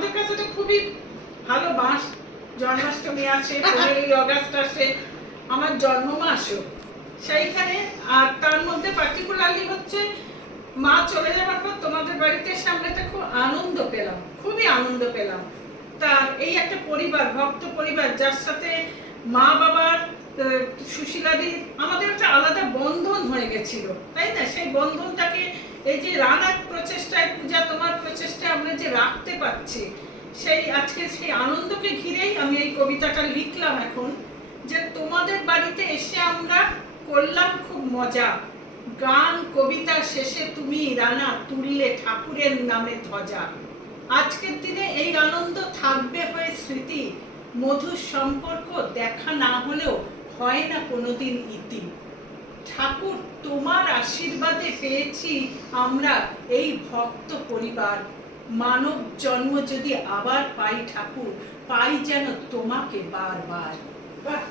আমাদের কাছে তো খুবই ভালো মাস। জন্মাষ্টমী আছে, 15ই অগাস্ট আসে, আমার জন্ম মাসও সেইখানে। আর তার মধ্যে পার্টিকুলারলি হচ্ছে মা চলে যাওয়ার পর তোমাদের বাড়িতে সামনেতে খুব আনন্দ পেলাম, খুবই আনন্দ পেলাম। তার এই একটা পরিবার, ভক্ত পরিবার, যার সাথে মা বাবার, সুশীলাদির আমাদের একটা আলাদা বন্ধন হয়ে গেছিল, তাই না? সেই বন্ধনটাকে এই যে রানার প্রচেষ্টায়, পূজা তোমার প্রচেষ্টায় আমরা যে রাখতে পারছি, সেই আজকে সেই আনন্দকে ঘিরেই আমি এই কবিতাটা লিখলাম এখন, যে তোমাদের বাড়িতে এসে আমরা করলাম খুব মজা, গান কবিতা শেষে তুমি রানা তুললে ঠাকুরের নামে ধ্বজা। আজকের দিনে এই আনন্দ থাকবে হয়ে স্মৃতি, মধুর সম্পর্ক দেখা না হলেও হয় না কোনোদিন ইতি। ঠাকুর তোমার আশীর্বাদে পেয়েছি আমরা এই ভক্ত পরিবার, মানব জন্ম যদি আবার পাই ঠাকুর, পাই যেন তোমাকে বারবার। বাহ!